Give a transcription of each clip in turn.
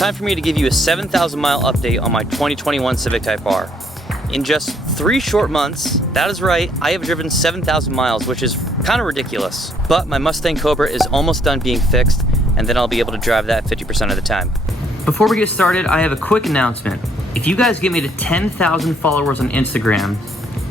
time for me to give you a 7,000 mile update on my 2021 Civic Type R. In just 3 short months, that is right, I have driven 7,000 miles, which is kind of ridiculous. But my Mustang Cobra is almost done being fixed, and then I'll be able to drive that 50% of the time. Before we get started, I have a quick announcement. If you guys get me to 10,000 followers on Instagram,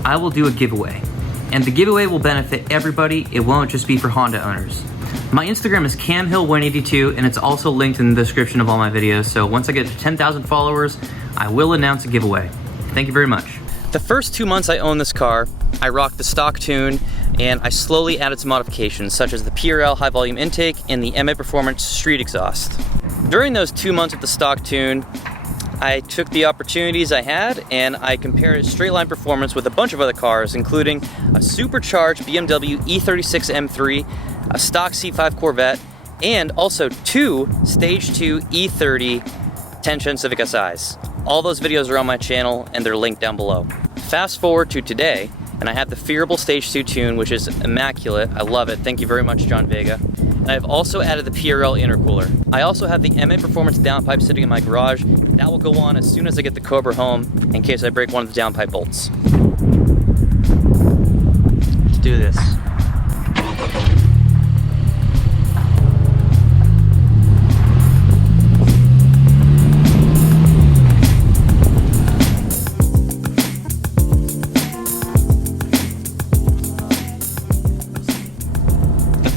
I will do a giveaway. And the giveaway will benefit everybody, it won't just be for Honda owners. My Instagram is camhill182, and it's also linked in the description of all my videos, so once I get to 10,000 followers, I will announce a giveaway. Thank you very much. The first 2 months I owned this car, I rocked the stock tune, and I slowly added some modifications, such as the PRL high volume intake and the MA Performance street exhaust. During those 2 months with the stock tune, I took the opportunities I had and I compared straight line performance with a bunch of other cars, including a supercharged BMW E36 M3, a stock C5 Corvette, and also 2 Stage 2 E30 10-gen Civic SIs. All those videos are on my channel and they're linked down below. Fast forward to today, and I have the Fearable Stage 2 tune, which is immaculate. I love it. Thank you very much, John Vega. And I've also added the PRL intercooler. I also have the MA Performance downpipe sitting in my garage. That will go on as soon as I get the Cobra home, in case I break one of the downpipe bolts. Let's do this.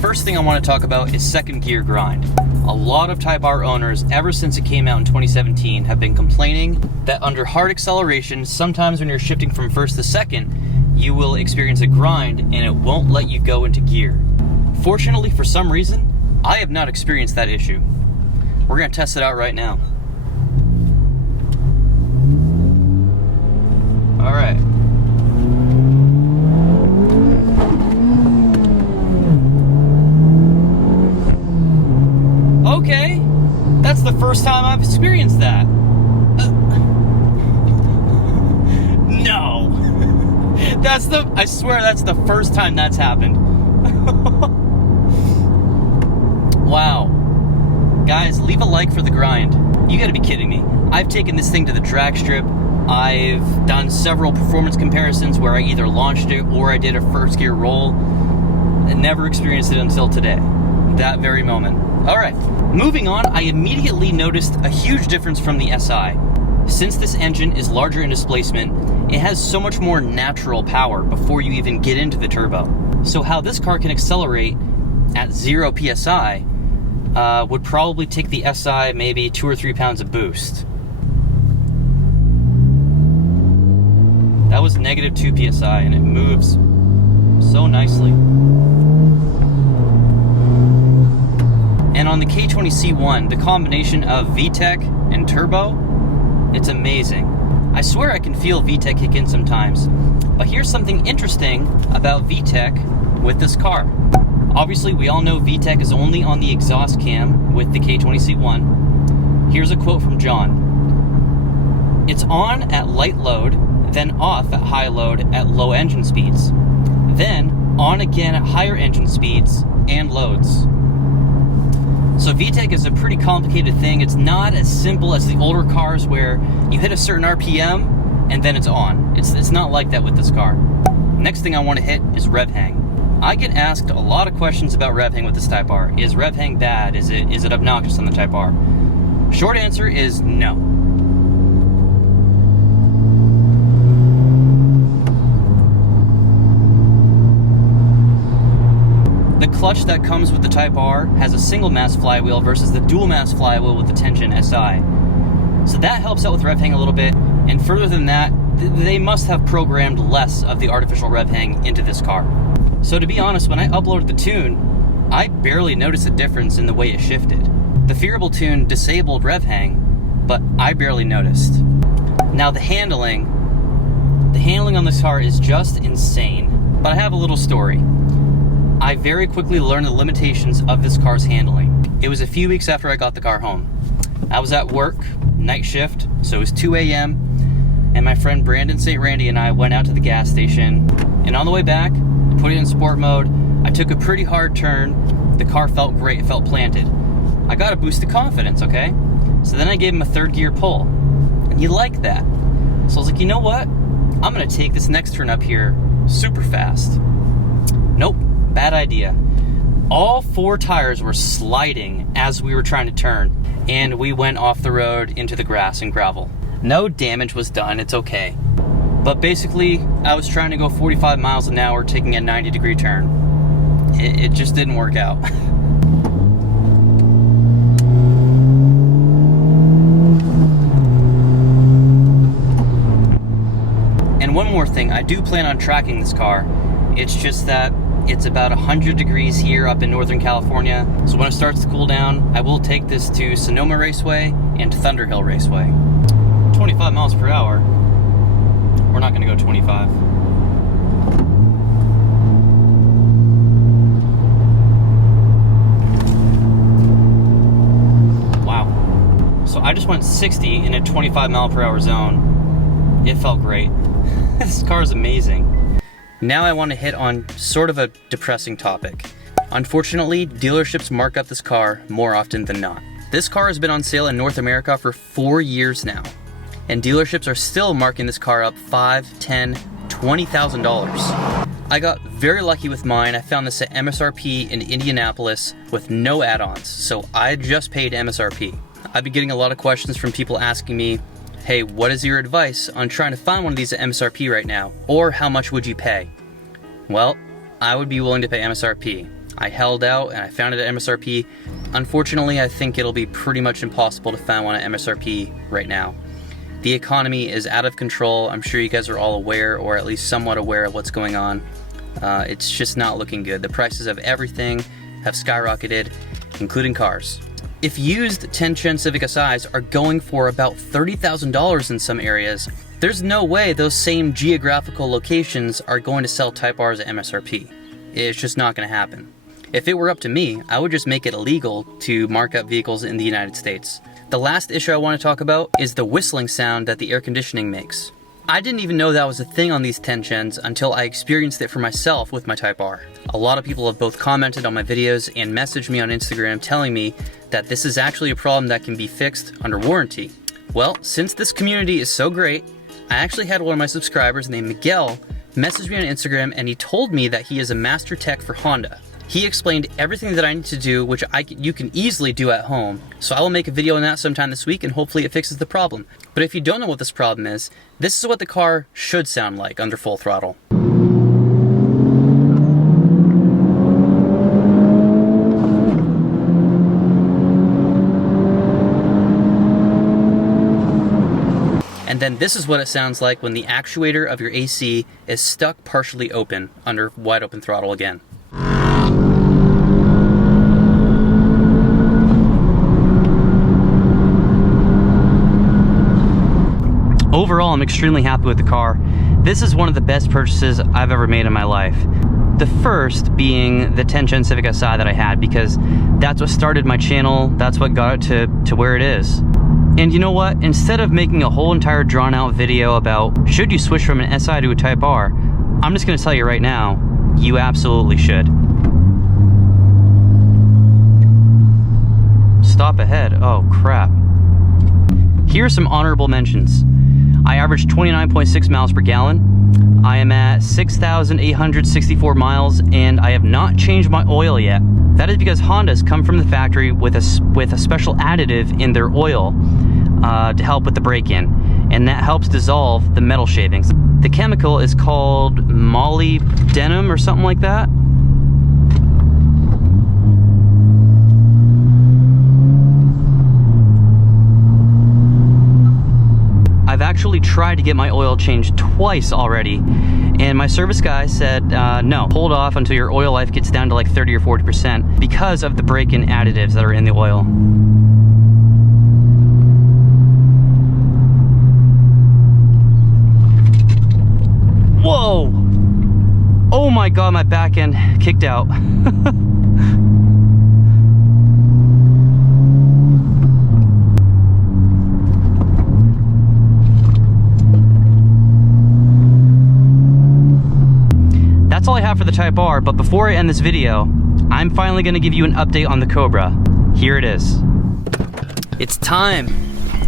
First thing I want to talk about is second gear grind. A lot of Type R owners, ever since it came out in 2017, have been complaining that under hard acceleration, sometimes when you're shifting from first to second, you will experience a grind and it won't let you go into gear. Fortunately, for some reason, I have not experienced that issue. We're going to test it out right now. All right. Okay, that's the first time I've experienced that. No. I swear that's the first time that's happened. Wow. Guys, leave a like for the grind. You gotta be kidding me. I've taken this thing to the drag strip. I've done several performance comparisons where I either launched it or I did a first gear roll and never experienced it until today. That very moment. All right, moving on, I immediately noticed a huge difference from the SI. Since this engine is larger in displacement, it has so much more natural power before you even get into the turbo. So how this car can accelerate at 0 PSI would probably take the SI maybe 2 or 3 pounds of boost. That was negative 2 PSI and it moves so nicely. And on the K20C1, the combination of VTEC and turbo, it's amazing. I swear I can feel VTEC kick in sometimes. But here's something interesting about VTEC with this car. Obviously, we all know VTEC is only on the exhaust cam with the K20C1. Here's a quote from John. It's on at light load, then off at high load at low engine speeds. Then on again at higher engine speeds and loads. So VTEC is a pretty complicated thing. It's not as simple as the older cars where you hit a certain RPM and then it's on. It's not like that with this car. Next thing I want to hit is rev hang. I get asked a lot of questions about rev hang with this Type R. Is rev hang bad? Is it obnoxious on the Type R? Short answer is no. The clutch that comes with the Type R has a single mass flywheel versus the dual mass flywheel with the 10-gen SI. So that helps out with rev hang a little bit, and further than that, they must have programmed less of the artificial rev hang into this car. So to be honest, when I uploaded the tune, I barely noticed a difference in the way it shifted. The Fearable tune disabled rev hang, but I barely noticed. Now the handling on this car is just insane, but I have a little story. I very quickly learned the limitations of this car's handling. It was a few weeks after I got the car home. I was at work, night shift, so it was 2 a.m., and my friend Brandon St. Randy and I went out to the gas station, and on the way back, put it in sport mode, I took a pretty hard turn, the car felt great, it felt planted. I got a boost of confidence, okay? So then I gave him a 3rd gear pull, and he liked that. So I was like, you know what? I'm gonna take this next turn up here super fast. Nope, bad idea. All 4 tires were sliding as we were trying to turn, and we went off the road into the grass and gravel. No damage was done, it's okay. But basically, I was trying to go 45 miles an hour taking a 90-degree turn. It just didn't work out. And one more thing, I do plan on tracking this car. It's just that it's about 100 degrees here up in Northern California. So when it starts to cool down, I will take this to Sonoma Raceway and Thunderhill Raceway. 25 miles per hour. We're not gonna go 25. Wow. So I just went 60 in a 25 mile per hour zone. It felt great. This car is amazing. Now I want to hit on sort of a depressing topic. Unfortunately, dealerships mark up this car more often than not. This car has been on sale in North America for 4 years now, and dealerships are still marking this car up $5,000, $10,000, $20,000. I got very lucky with mine. I found this at MSRP in Indianapolis with no add-ons, so I just paid MSRP. I've been getting a lot of questions from people asking me, hey, what is your advice on trying to find one of these at MSRP right now? Or how much would you pay? Well, I would be willing to pay MSRP. I held out and I found it at MSRP. Unfortunately, I think it'll be pretty much impossible to find one at MSRP right now. The economy is out of control. I'm sure you guys are all aware, or at least somewhat aware of what's going on. It's just not looking good. The prices of everything have skyrocketed, including cars. If used 10-gen Civic SIs are going for about $30,000 in some areas, there's no way those same geographical locations are going to sell Type Rs at MSRP. It's just not going to happen. If it were up to me, I would just make it illegal to mark up vehicles in the United States. The last issue I want to talk about is the whistling sound that the air conditioning makes. I didn't even know that was a thing on these 10-gens until I experienced it for myself with my Type R. A lot of people have both commented on my videos and messaged me on Instagram telling me that this is actually a problem that can be fixed under warranty. Well, since this community is so great, I actually had one of my subscribers named Miguel message me on Instagram, and he told me that he is a master tech for Honda. He explained everything that I need to do, which you can easily do at home. So I will make a video on that sometime this week, and hopefully it fixes the problem. But if you don't know what this problem is, this is what the car should sound like under full throttle. And then this is what it sounds like when the actuator of your AC is stuck partially open under wide open throttle again. Overall, I'm extremely happy with the car. This is one of the best purchases I've ever made in my life. The first being the 10-gen Civic Si that I had, because that's what started my channel, that's what got it to where it is. And you know what? Instead of making a whole entire drawn out video about should you switch from an SI to a Type R, I'm just gonna tell you right now, you absolutely should. Stop ahead, oh crap. Here are some honorable mentions. I averaged 29.6 miles per gallon. I am at 6,864 miles, and I have not changed my oil yet. That is because Hondas come from the factory with a special additive in their oil to help with the break-in, and that helps dissolve the metal shavings. The chemical is called molybdenum or something like that. I've actually tried to get my oil changed twice already, and my service guy said, no, hold off until your oil life gets down to like 30 or 40% because of the break-in additives that are in the oil. Whoa! Oh my God, my back end kicked out. That's all I have for the Type R, but before I end this video, I'm finally going to give you an update on the Cobra. Here it is. It's time.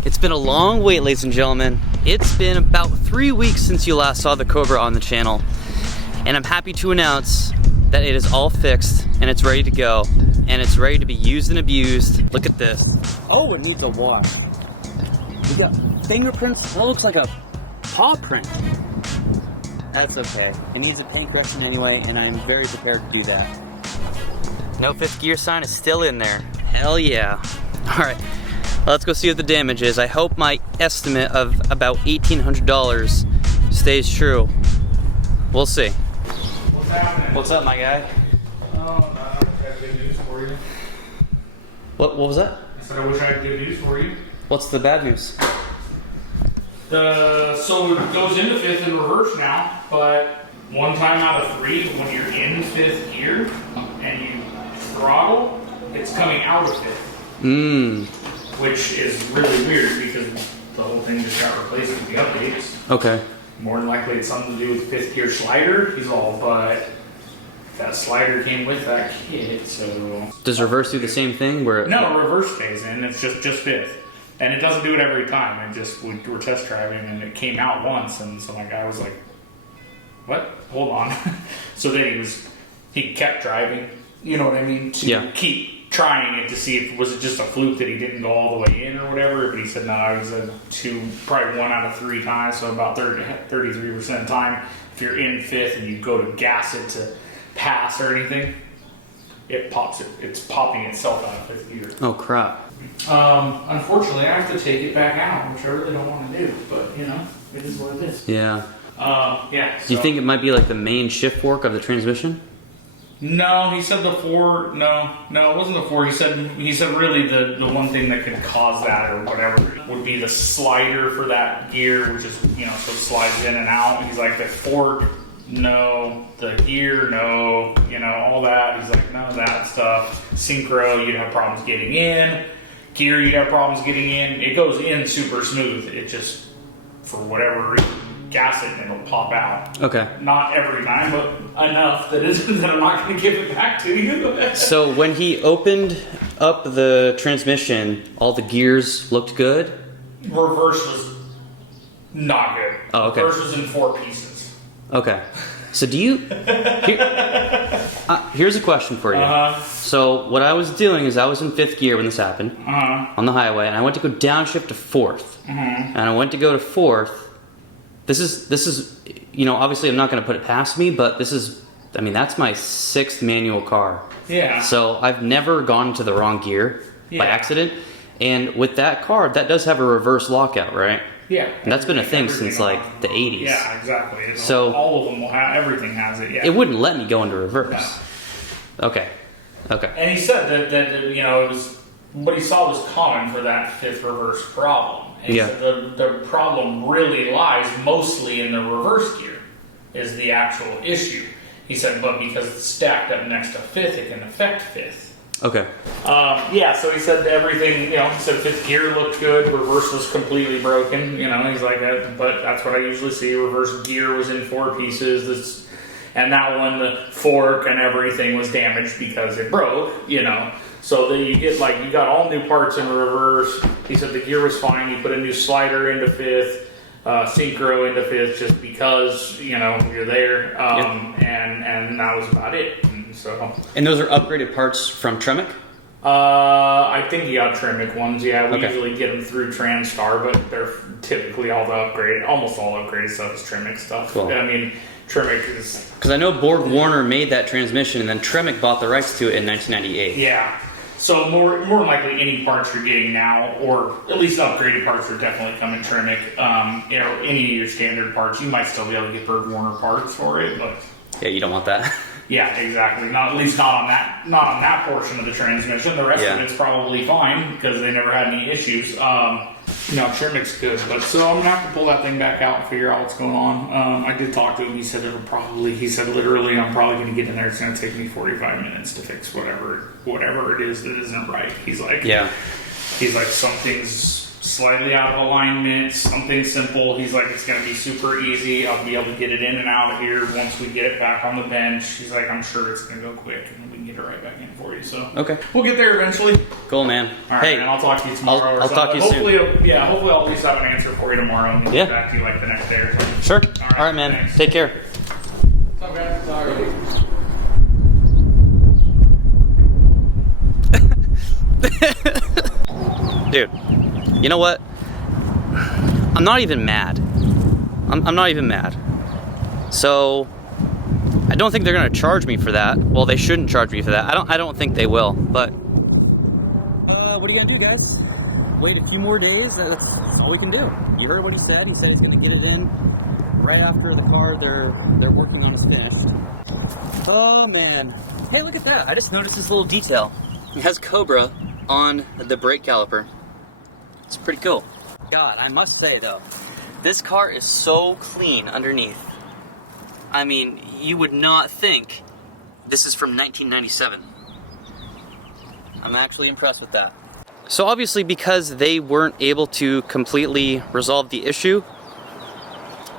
It's been a long wait, ladies and gentlemen. It's been about 3 weeks since you last saw the Cobra on the channel, and I'm happy to announce that it is all fixed and it's ready to go, and it's ready to be used and abused. Look at this. Oh, it needs a wash. We got fingerprints. That looks like a paw print. That's okay. It needs a paint correction anyway, and I'm very prepared to do that. No fifth gear sign is still in there. Hell yeah. All right, let's go see what the damage is. I hope my estimate of about $1,800 stays true. We'll see. What's happening? What's up, my guy? Oh, no, I got good news for you. What was that? I said I wish I had good news for you. What's the bad news? So it goes into fifth in reverse now, but one time out of three, when you're in fifth gear and you throttle, it's coming out of fifth. Which is really weird because the whole thing just got replaced with the updates. Okay. More than likely it's something to do with fifth gear slider. He's all, but that slider came with that kit, so. Does reverse do the same thing? Where No, reverse stays in. It's just fifth. And it doesn't do it every time. It just, we were test driving and it came out once, and so my guy was like, what? Hold on. So then he kept driving, you know what I mean? To keep trying it to see if was it just a fluke that he didn't go all the way in or whatever, but he said no, it was probably 1 out of 3 times, so about 33% of the time, if you're in fifth and you go to gas it to pass or anything, it's popping itself out of fifth gear. Oh crap. Unfortunately, I have to take it back out, which I really don't want to do, but you know, it is what it is. Yeah. Yeah. Do you think it might be like the main shift fork of the transmission? No, he said the four. No, it wasn't the four. He said really the one thing that could cause that or whatever would be the slider for that gear, which is, you know, so it slides in and out. He's like, the fork, no. The gear, no. You know, all that. He's like, none of that stuff. Synchro, you'd have problems getting in. Gear, you'd have problems getting in. It goes in super smooth. It just, for whatever reason, gas it and it'll pop out. Okay. Not every time, but enough that I'm not going to give it back to you. So when he opened up the transmission, all the gears looked good? Reverse was not good. Oh, okay. Reverse was in 4 pieces. Okay. So do you... here's a question for you. So what I was doing is I was in fifth gear when this happened on the highway, and I went to go downshift to fourth. And I went to go to fourth. This is, you know, obviously I'm not going to put it past me, but this is, I mean, that's my 6th manual car. Yeah. So I've never gone to the wrong gear by accident. And with that car, that does have a reverse lockout, right? Yeah. And that's been a thing since like the 80s. Yeah, exactly. So all of them will have, everything has it, yeah. It wouldn't let me go into reverse. No. Okay. And he said that you know, it was, what he saw was common for that fifth reverse problem. And yeah. The problem really lies mostly in the reverse gear, is the actual issue. He said, but because it's stacked up next to fifth, it can affect fifth. Okay. Yeah, so he said everything, you know, he said fifth gear looked good, reverse was completely broken, you know, he's like, but that's what I usually see, reverse gear was in 4 pieces, and that one, the fork and everything was damaged because it broke, you know. So then you get you got all new parts in reverse. He said the gear was fine. You put a new slider into fifth, synchro into fifth, just because, you know, you're there. And that was about it. And those are upgraded parts from Tremec? I think you got Tremec ones. Yeah, we usually get them through Transtar, but they're typically almost all upgraded stuff is Tremec stuff. Cool. I mean, Tremec is, because I know Borg Warner made that transmission, and then Tremec bought the rights to it in 1998. Yeah. So more than likely, any parts you're getting now, or at least upgraded parts, are definitely coming Tremec. You know, any of your standard parts, you might still be able to get Borg Warner parts for it, but yeah, you don't want that. Yeah, exactly. Not on that portion of the transmission. The rest of it's probably fine because they never had any issues. No, Tremec's good, but so I'm gonna have to pull that thing back out and figure out what's going on. I did talk to him. He said literally, I'm probably gonna get in there. It's gonna take me 45 minutes to fix whatever it is that isn't right. He's like, something's slightly out of alignment, something simple. He's like, it's gonna be super easy. I'll be able to get it in and out of here once we get it back on the bench. He's like, I'm sure it's gonna go quick and we can get get it right back in for you. So Okay. we'll get there eventually. Cool, man. All right, Hey, man. I'll talk to you tomorrow. I'll talk to you hopefully, soon. Yeah, hopefully I'll at least have an answer for you tomorrow and get back to you like the next day or something. Sure. All right, man. Thanks. Take care. What's up, guys? Sorry. Dude, you know what? I'm not even mad. I'm not even mad. So I don't think they're gonna charge me for that. Well, they shouldn't charge me for that. I don't think they will. But what are you gonna do, guys? Wait a few more days? That's all we can do. You heard what he said. He said he's gonna get it in right after the car they're working on is finished. Oh man. Hey, look at that. I just noticed this little detail. It has Cobra on the brake caliper. It's pretty cool. God, I must say though, this car is so clean underneath. I mean, you would not think this is from 1997. I'm actually impressed with that. So obviously, because they weren't able to completely resolve the issue,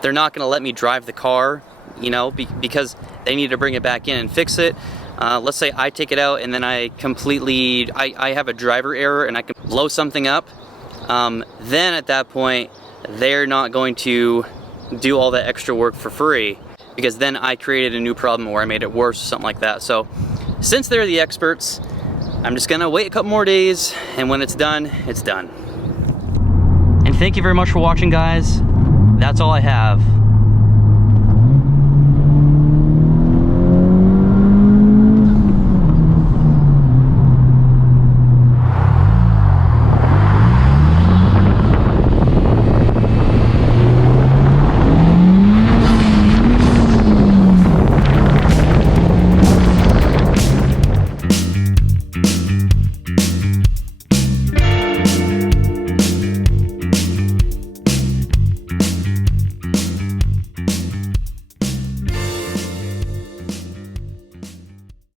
they're not gonna let me drive the car, you know, because they need to bring it back in and fix it. Let's say I take it out and then I have a driver error and I can blow something up. Then at that point, they're not going to do all that extra work for free, because then I created a new problem or I made it worse or something like that. So since they're the experts, I'm just gonna wait a couple more days, and when it's done, it's done. And thank you very much for watching, guys. That's all I have.